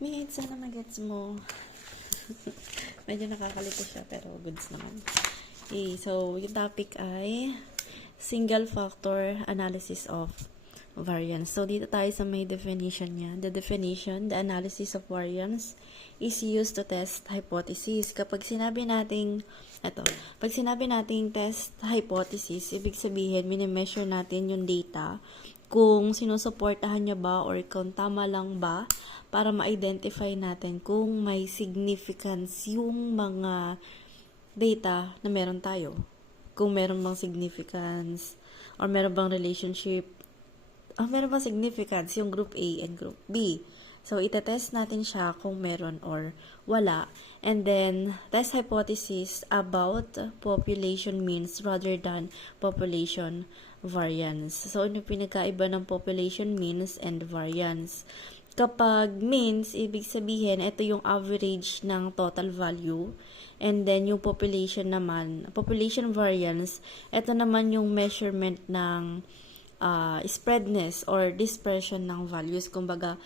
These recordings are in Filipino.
Mate, sana magets mo. Medyo nakakalito siya, pero goods naman. Okay, so yung topic ay single factor analysis of variance. So dito tayo sa may definition niya. The definition, the analysis of variance is used to test hypothesis. Kapag sinabi nating pag sinabi nating test hypothesis, ibig sabihin mini-measure natin yung data kung sinusuportahan niya ba or kung tama lang ba para ma-identify natin kung may significance yung mga data na meron tayo. Kung meron bang significance or meron bang relationship, meron bang significance yung group A and group B. So, itetest natin siya kung meron or wala. And then, test hypothesis about population means rather than population variance. So, ano pinagkaiba ng population means and variance? Kapag means, ibig sabihin, ito yung average ng total value. And then, yung population naman, population variance, ito naman yung measurement ng spreadness or dispersion ng values. Kumbaga,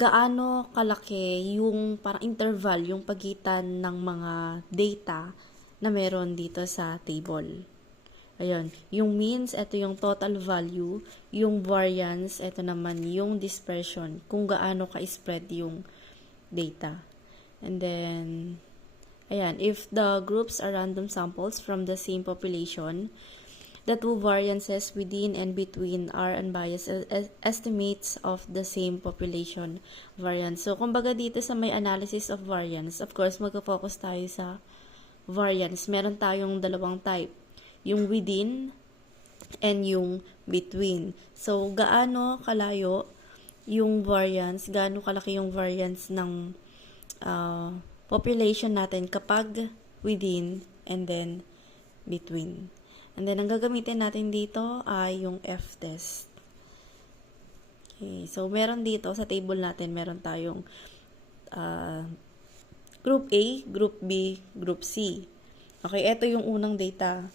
gaano kalaki yung parang interval, yung pagitan ng mga data na meron dito sa table. Ayun, yung means, ito yung total value, yung variance, ito naman yung dispersion, kung gaano ka-spread yung data. And then, ayan, if the groups are random samples from the same population, the two variances within and between are unbiased estimates of the same population variance. So, kumbaga dito sa may analysis of variance, of course, mag-focus tayo sa variance. Meron tayong dalawang type, yung within and yung between. So, gaano kalayo yung variance, gaano kalaki yung variance ng population natin kapag within and then between. And then, ang gagamitin natin dito ay yung F-test. Okay, so meron dito sa table natin, meron tayong group A, group B, group C. Okay, ito yung unang data.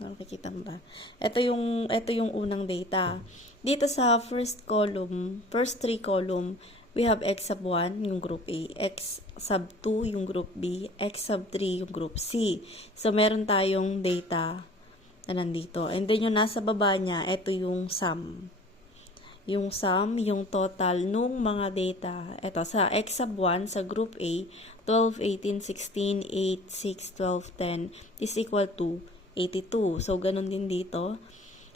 Nakikita mo ba? Ito yung unang data. Dito sa first three column, we have X sub 1, yung group A, X sub 2, yung group B, X sub 3, yung group C. So, meron tayong data na nandito. And then, yung nasa baba niya, ito yung sum. Yung sum, yung total nung mga data. Ito, sa X sub 1, sa group A, 12, 18, 16, 8, 6, 12, 10 is equal to 82. So, ganun din dito.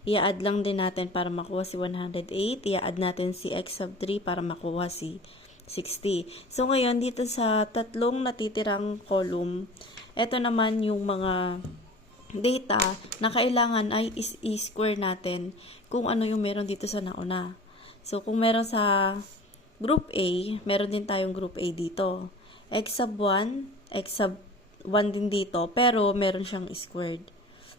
I-add lang din natin para makuha si 108. I-add natin si X sub 3 para makuha si 60. So, ngayon, dito sa tatlong natitirang column, ito naman yung mga data na kailangan ay i-square natin kung ano yung meron dito sa nauna. So, kung meron sa group A, meron din tayong group A dito. X sub 1, X sub 1 din dito, pero meron siyang squared.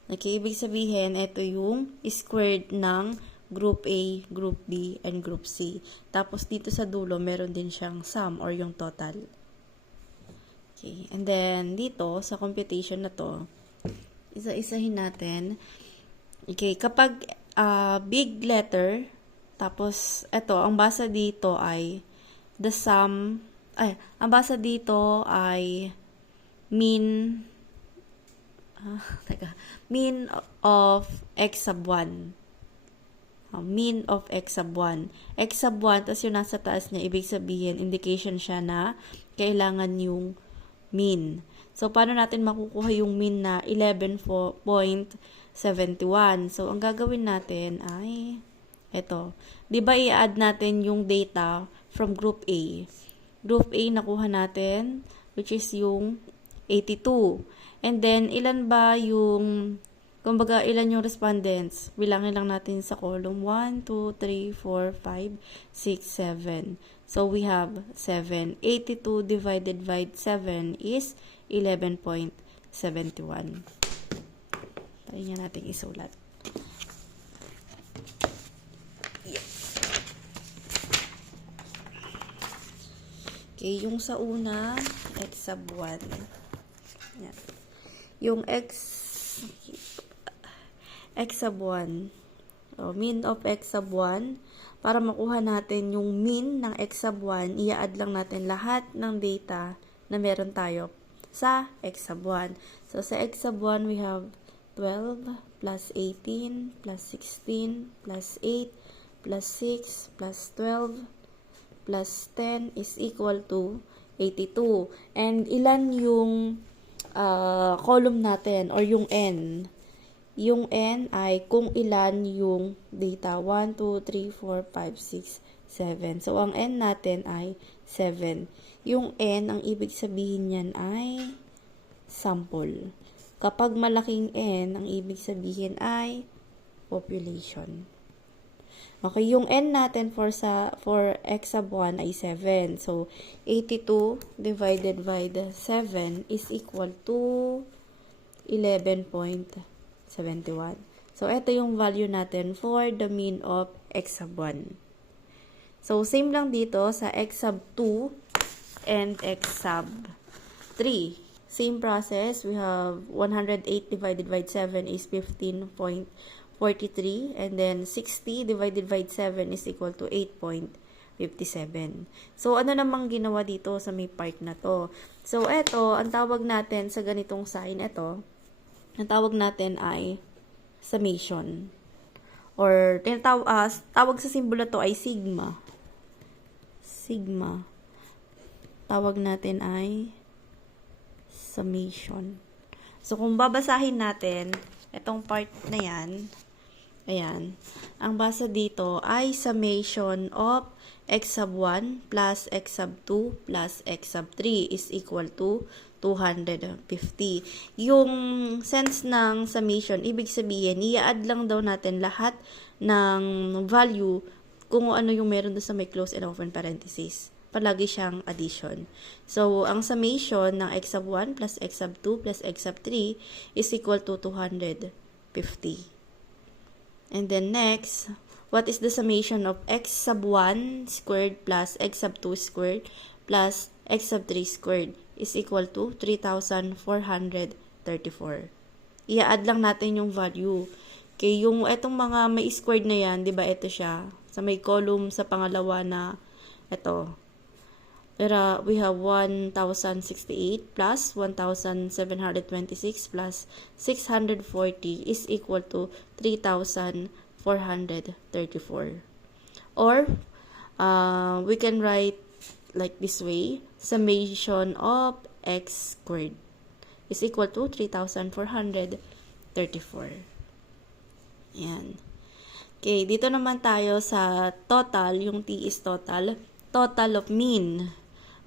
Okay, ibig sabihin, ito yung squared ng group A, group B, and group C. Tapos, dito sa dulo, meron din siyang sum or yung total. Okay, and then, dito, sa computation na to, isa-isahin natin. Okay, kapag big letter, tapos, ito, ang basa dito ay the sum, ang basa dito ay mean of X sub 1. Mean of X sub 1. X sub 1, tapos yung nasa taas niya, ibig sabihin, indication siya na kailangan yung mean. So, paano natin makukuha yung mean na 11.71? So, ang gagawin natin ay, ito. Diba i-add natin yung data from group A? Group A, nakuha natin, which is yung 82. And then, ilan ba yung, kumbaga, ilan yung respondents? Bilangin lang natin sa column. 1, 2, 3, 4, 5, 6, 7. So, we have 7. 82 divided by 7 is 11.71. Tayo nga natin isulat. Okay, yung sa una, X sub 1. Yan. Yung X sub 1. Mean of X sub 1. para makuha natin yung mean ng x sub 1, i-add lang natin lahat ng data na meron tayo sa x sub 1. So, sa x sub 1, we have 12 plus 18 plus 16 plus 8 plus 6 plus 12 plus 10 is equal to 82. And ilan yung column natin or yung n? Yung n ay kung ilan yung data. 1, 2, 3, 4, 5, 6, 7. So, ang n natin ay 7. Yung n, ang ibig sabihin niyan ay sample. Kapag malaking n, ang ibig sabihin ay population. Okay, yung n natin for x sub 1 ay 7. So, 82 divided by the 7 is equal to 11.71. So, ito yung value natin for the mean of x sub 1. So, same lang dito sa x sub 2 and x sub 3. Same process. We have 108 divided by 7 is 15.43. And then, 60 divided by 7 is equal to 8.57. So, ano namang ginawa dito sa may part na to? So, ito, ang tawag natin sa ganitong sign, ito, ang tawag natin ay summation. Or, tawag sa simbolo to ay sigma. Sigma. Tawag natin ay summation. So, kung babasahin natin, itong part na yan, ayan, ang basa dito ay summation of x sub 1 plus x sub 2 plus x sub 3 is equal to 250. Yung sense ng summation, ibig sabihin, i-add lang daw natin lahat ng value kung ano yung meron doon sa may close and open parenthesis. Palagi siyang addition. So, ang summation ng x sub 1 plus x sub 2 plus x sub 3 is equal to 250. And then next, what is the summation of x sub 1 squared plus x sub 2 squared plus x sub 3 squared is equal to 3,434. I-add lang natin yung value. Okay, yung etong mga may squared na yan, di ba ito siya, sa may column sa pangalawa na ito. Pero we have 1,068 plus 1,726 plus 640 is equal to 3,434. Or, we can write like this way, summation of x squared is equal to 3,434. Yan. Okay, dito naman tayo sa total, yung T is total of mean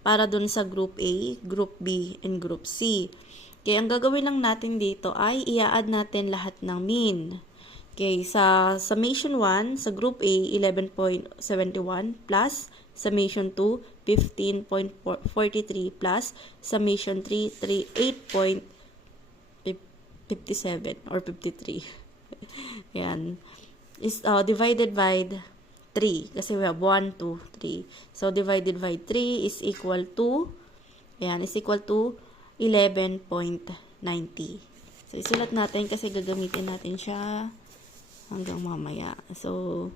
para dun sa group A, group B, and group C. Okay, ang gagawin lang natin dito ay i-add natin lahat ng mean. Okay, sa summation 1, sa group A, 11.71 plus summation 2, 15.43 plus summation 3, 8.57 or 53. Yan. Is divided by 3. Kasi we have 1, 2, 3. So, divided by 3 is equal to, yan, is equal to 11.90. So, isulat natin kasi gagamitin natin siya hanggang mamaya. So,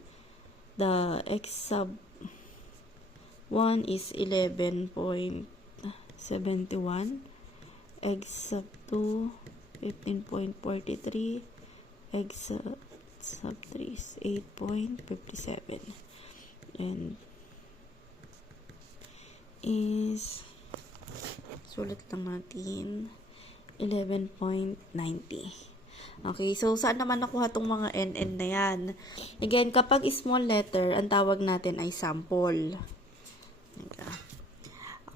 the x sub 1 is 11.71. X sub 2, 15.43. X sub 3 is 8.57. And is, sulat lang natin, 11.90. Okay, so saan naman nakuha tong mga NN na yan? Again, kapag small letter, ang tawag natin ay sample.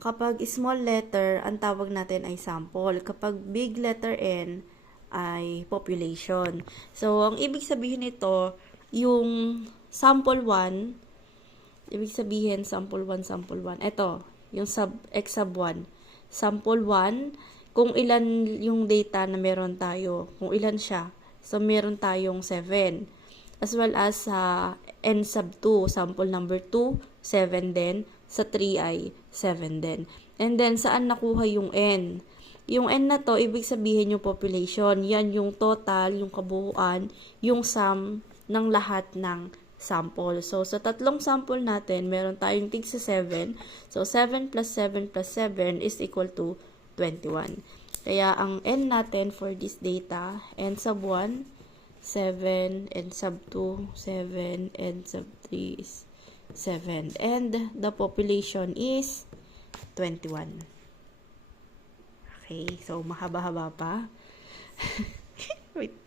Kapag small letter, ang tawag natin ay sample. Kapag big letter N, ay population. So, ang ibig sabihin nito, yung sample 1, ibig sabihin sample 1. Ito, yung x sub 1. Sample 1, kung ilan yung data na meron tayo, kung ilan siya. So, meron tayong 7. As well as n sub 2, sample number 2, 7 din. Sa 3 ay 7 din. And then, saan nakuha yung n? Yung n na to, ibig sabihin yung population. Yan yung total, yung kabuuan, yung sum ng lahat ng sample. So, sa tatlong sample natin, meron tayong tig sa 7. So, 7 plus 7 plus 7 is equal to 21. Kaya, ang n natin for this data, n sub 1, 7, n sub 2, 7, n sub 3 is 7. And the population is 21. Okay, so mahaba-haba pa. Wait.